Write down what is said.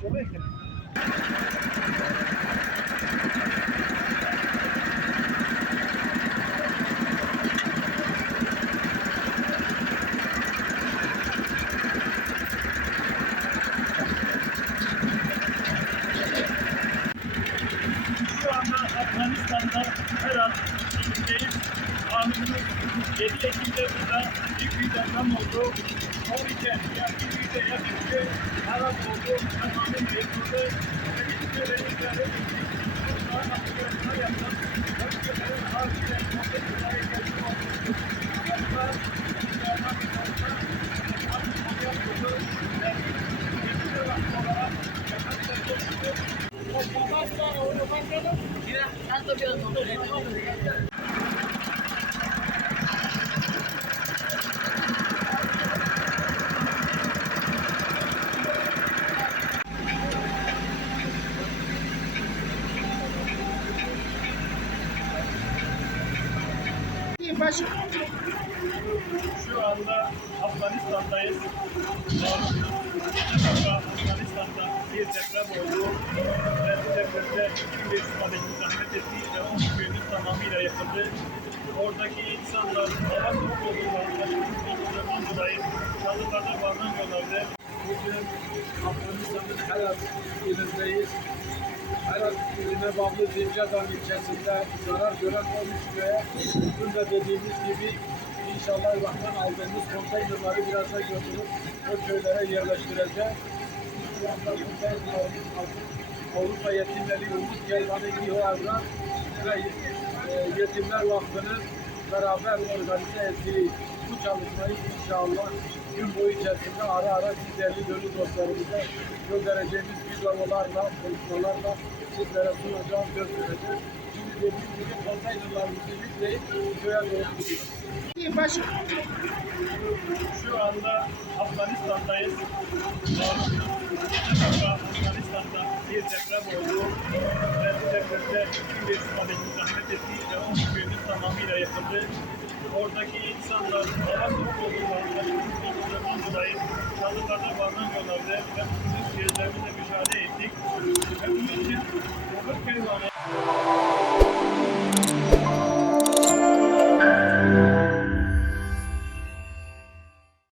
Şu anda Afganistan'da Herat ilindeyiz. Malumunuz 7 Ekim'de burada büyük bir deprem oldu. O ülke, yakın ülke Herat oldu. Tamamen yıkıldı. Ve biz de denizlere gittik. Daha antrenmanlar yaptık. Bölgelerin acilen kontrolüne ihtiyacı oldu. Hatta bunlardan bir tanesi antrenman yapıldı. Ve geçici olarak şu anda Afganistan'dayız. Afganistan'da bir deprem oldu. Ve bu depremde 2500 adetin zahmet ettiği ve 10 köyümüz tamamıyla yıkıldı. Oradaki insanlar hava soğuk olduğundan başımızdan dolayı çadırlarda barınamıyorlardı. Bugün Afganistan'ın Herat ilindeyiz. Herat iline bağlı Zincadan ilçesinde zarar gören 13 köye bugün de dediğimiz gibi inşallah Rahman aldığımız konteynerları biraz da götürüp o köylere yerleştireceğiz. Şu anda konteynerlarımız Avrupa Yetimleri Umut Kervanı İHO Evrak ve Yetimler Vakfı'nın beraber organize ettiği bu çalışmayı inşallah gün boyu içerisinde ara ara siz değerli gönül dostlarımıza göndereceğimiz videolarla, konuşmalarla sizlere sunacağım, göstereceğiz. Şimdi dediğim gibi konteynerlarımızı yükleyip köye doğru gidiyoruz. Şu anda Afganistan'dayız. Afganistan'da bir deprem oldu. Ve bu depremde 2500 adetin zahmet ettiği ve 10 köyümüz tamamıyla yıkıldı. Oradaki insanlar hava soğuk olduğundan başımızdan dolayı çadırlarda barınamıyorlardı ve bizim gözlerimizle müşahede ettik. Ve bunun için Umut Kervanı